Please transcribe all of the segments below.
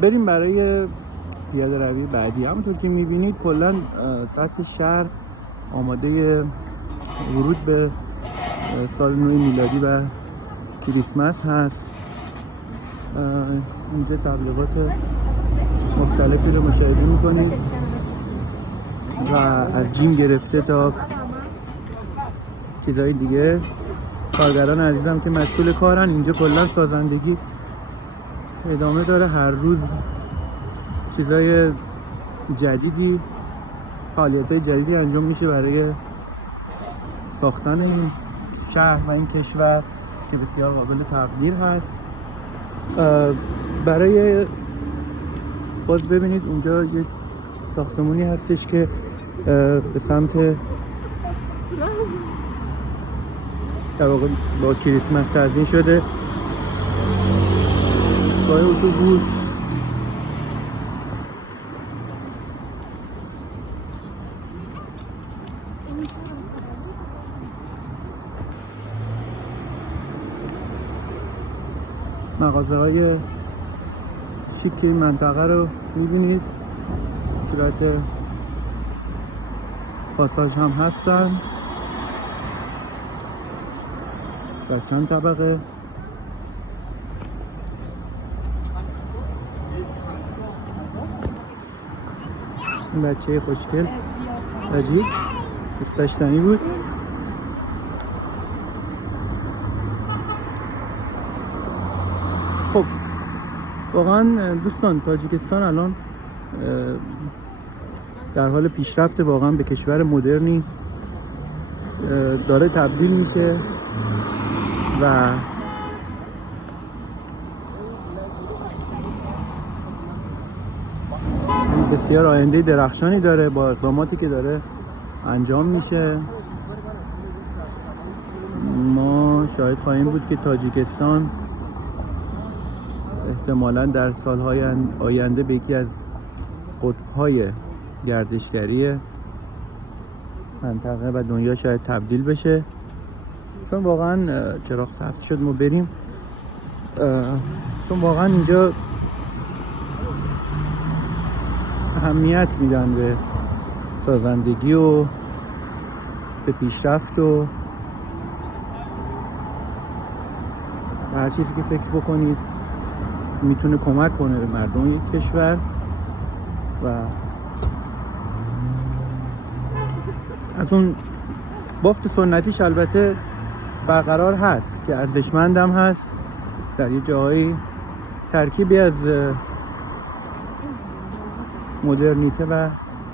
بریم برای پیاده روی بعدی. همونطور که میبینید کلا سطح شهر آماده ورود به سال نو میلادی و کریسمس هست. اینجا تبلیغات مختلفی رو مشاهده میکنید و از جیم گرفته تا چیزهای دیگه. کارگران عزیزم که مسئول کارن اینجا کلا سازندگی ادامه داره، هر روز چیزای جدیدی، فعالیت‌های جدیدی انجام میشه برای ساختن این شهر و این کشور که بسیار قابل تقدیر هست. برای باز ببینید اونجا یک ساختمانی هستش که به سمت در واقع با کریسمس تزیین شده، با اتوبوس. مغازه های شیک این منطقه رو میبینید، صورت پاساژ هم هستن در چند طبقه. این بچه خوشگل عجیب دوست داشتنی بود. خب واقعا دوستان تاجیکستان الان در حال پیشرفت واقعا به کشور مدرنی داره تبدیل میشه و بسیار آینده درخشانی داره با اقداماتی که داره انجام میشه. ما شاهد خواهیم بود که تاجیکستان احتمالاً در سالهای آینده به یکی از قطب‌های گردشگری منطقه و دنیا شاید تبدیل بشه، چون واقعاً چراغ سبز شد ما بریم، چون واقعاً اینجا اهمیت میدن به سازندگی و به پیشرفت و هر چیزی که فکر بکنید میتونه کمک کنه به مردم یک کشور و از اون بافت سنتیش البته برقرار هست که ارزشمندم هست. در یه جاهایی ترکیبی از مدرنیته و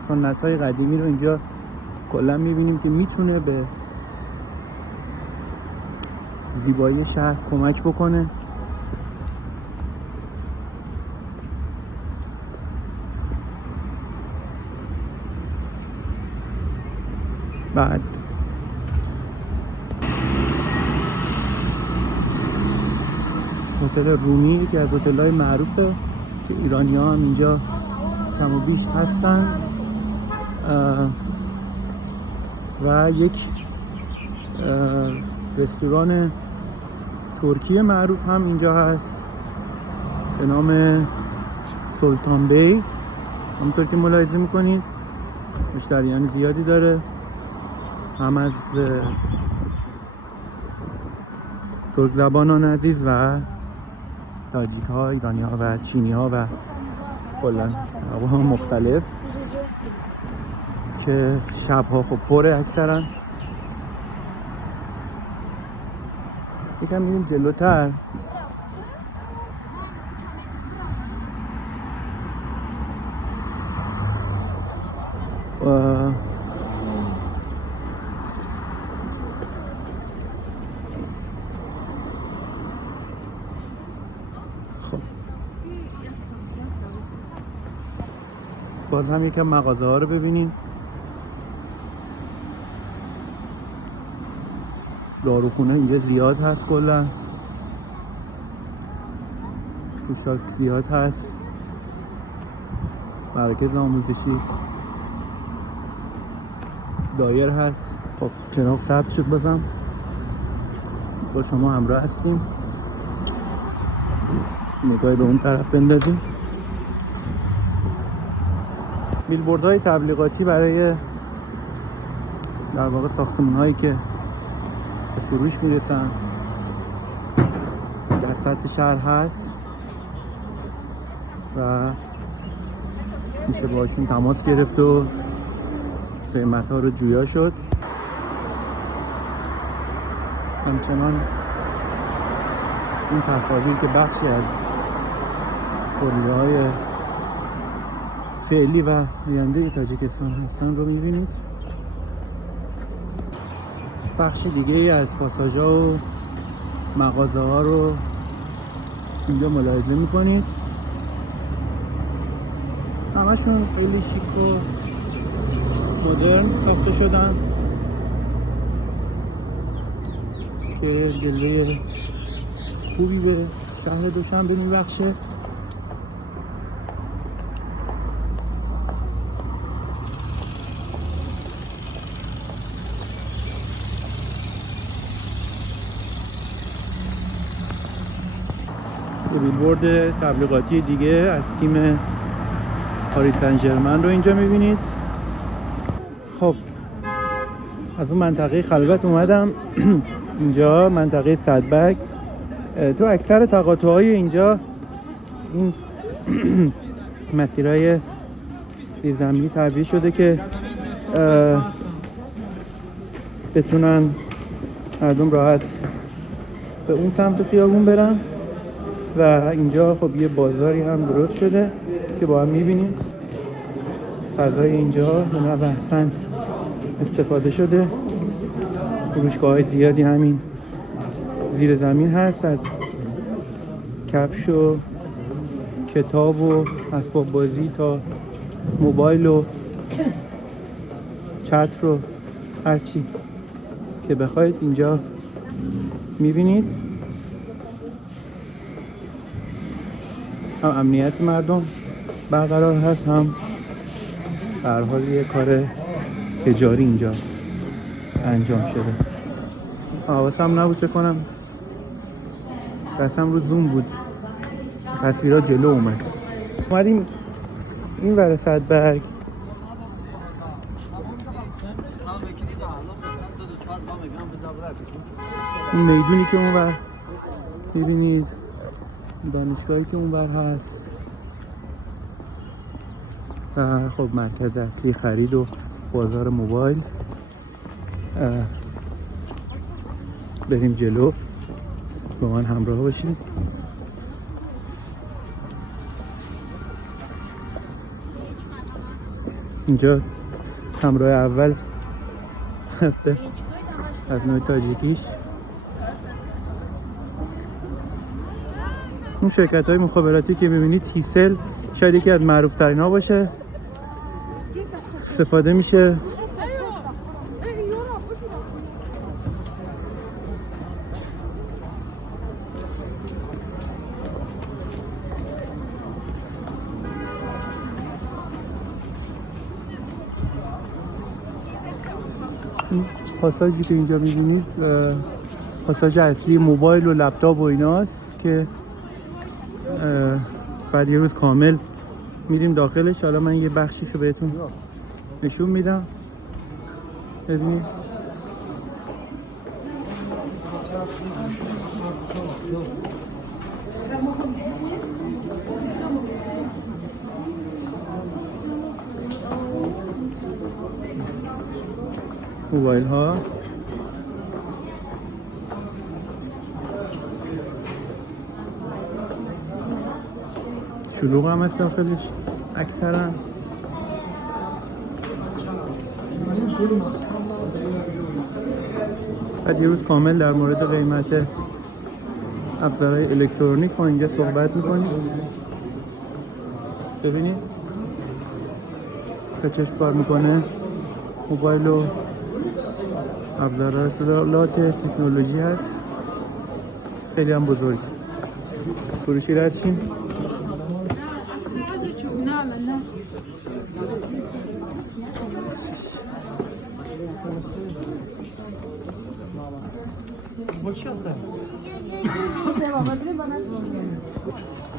سنت‌های قدیمی رو اینجا کلا میبینیم که میتونه به زیبایی شهر کمک بکنه. بعد هتل رومی که از هتل‌های معروفه که ایرانی‌ها هم اینجا کم و بیش هستن و یک رستوران ترکی معروف هم اینجا هست به نام سلطان بی. همونطور که ملاحظه میکنید مشتریان زیادی داره، هم از ترک زبانان عزیز و تاجیک ها، ایرانی ها و چینی ها و کلا اقوام مختلف که شبها خب پره اکثرا. یکم میریم جلوتر باز هم یکم مغازه ها رو ببینیم. داروخونه اینجا زیاد هست، کلا پوشاک زیاد هست، مراکز آموزشی دایر هست. خب چراغ سبز شد، بازم با شما همراه هستیم. نگاهی به اون طرف بندازیم. بیلبوردهای تبلیغاتی برای در واقع ساختمان هایی که به فروش میرسن در سطح شهر هست و میشه باشون تماس گرفت و قیمت ها رو جویا شد. همچنان این تصاویر که بخشی از پروژه های فعلی و آینده تاجیکستان هستن رو میبینید. بخش دیگه ای از پاساژ ها و مغازه ها رو اینجا ملاحظه میکنید. همشون خیلی شیک و مدرن ساخته شدن که جلوه خوبی به شهر دوشنبه میبخشه. یه بیلبورد تبلیغاتی دیگه از تیم پاریس سن ژرمن رو اینجا میبینید. خب از اون منطقه خلوت اومدم اینجا منطقه صدبرگ. تو اکثر تقاطع‌های اینجا این مسیرهای زیرزمینی تعبیه شده که بتونن مردم راحت به اون سمت خیابون برن و اینجا خب یه بازاری هم درست شده که با هم میبینیم فضای اینجا به نحو احسن استفاده شده. فروشگاه‌های زیادی همین زیر زمین هست، از کفش و کتاب و اسباب بازی تا موبایل و چتر و هرچی که بخواید اینجا میبینید. هم امنیت مردم برقرار هست، هم به هر حال یه کار تجاری اینجا انجام شده. حواسم نبود فکر کنم دستم رو زوم بود تصویرها جلو اومدیم این ور صدبرگ. این میدونی که اونور میبینید، دانشگاهی که اونور هست و خب مرکز اصلی خرید و بازار موبایل. بریم جلو، با من همراه باشید. اینجا همراه اول هفته از نوع تاجیکیش. اون شرکت های مخابراتی که میبینید هیسل شاید یکی از معروف ترین ها باشه، استفاده میشه پاساژی که اینجا میبینید پاساژ اصلی موبایل و لپتاپ و ایناست که بعد یه روز کامل میریم داخلش. حالا من یه بخشیشو بهتون نشون میدم ببینید. موبایل ها شلوغ هم هست داخلش اکثرا. بعد یه روز کامل در مورد قیمت ابزارهای الکترونیک ما اینجا صحبت میکنیم. ببینید که چشم کار میکنه موبایل و ابزارات تکنولوژی هست، خیلی هم بزرگ. فروشی رد شیم.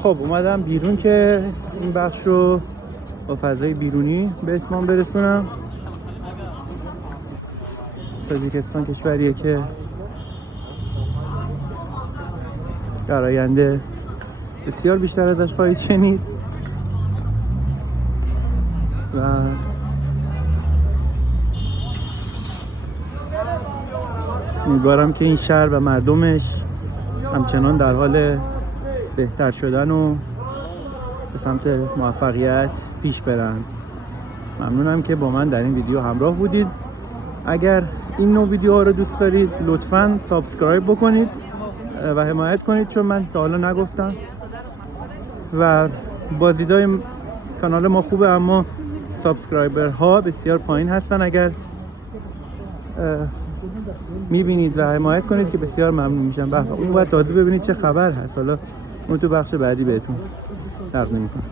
خب اومدم بیرون که این بخش رو با فضای بیرونی به اتمام برسونم. تاجیکستان کشوریه که در آینده بسیار بیشتر ازش خواهید شنید و امیدوارم که این شهر و مردمش همچنان در حال بهتر شدن و به سمت موفقیت پیش برن. ممنونم که با من در این ویدیو همراه بودید. اگر این نوع ویدیوها رو دوست دارید لطفاً سابسکرایب بکنید و حمایت کنید، چون من تا حالا نگفتم و بازدیدای کانال ما خوبه اما سابسکرایبرها بسیار پایین هستن. اگر میبینید و حمایت کنید که بسیار ممنون میشم. اون وقت تازه ببینید چه خبر هست، حالا اون تو بخش بعدی بهتون تقدیم میکنم.